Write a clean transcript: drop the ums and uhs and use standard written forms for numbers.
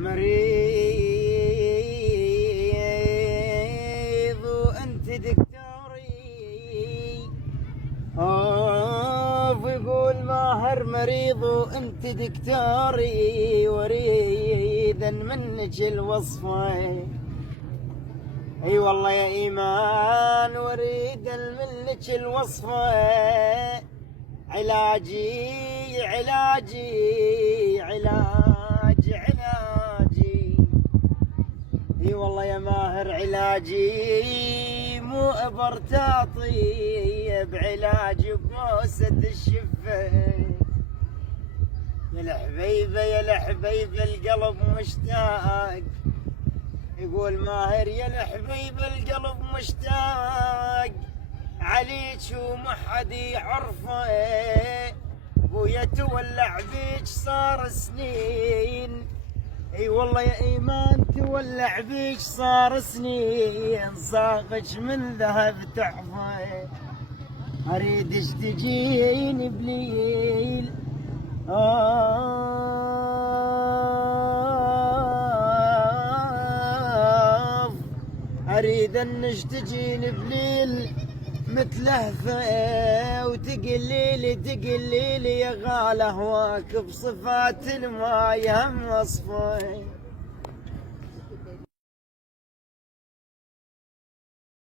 مريض وانت دكتوري. يقول ماهر مريض وانت دكتوري، وريدا منك الوصفة. اي والله يا ايمان وريدا منك الوصفة. علاجي علاجي علاج علاجي. اي والله يا ماهر علاجي مو ابرتاطي، بعلاج بموسة الشفة. يا الحبيبة يا الحبيبة القلب مشتاق. يقول ماهر يا الحبيبة القلب مشتاق عليك وما حد يعرفه. ابويا تولع بيك صار سنين. اي والله يا ايمان تولع بيك صار سنين، صاغك من ذهب تحفه. اريدش تجيني بليل اريد انك تجيني بليل متلهفة، وتقليلي يا غالة هواك بصفات الماي هم وصفه.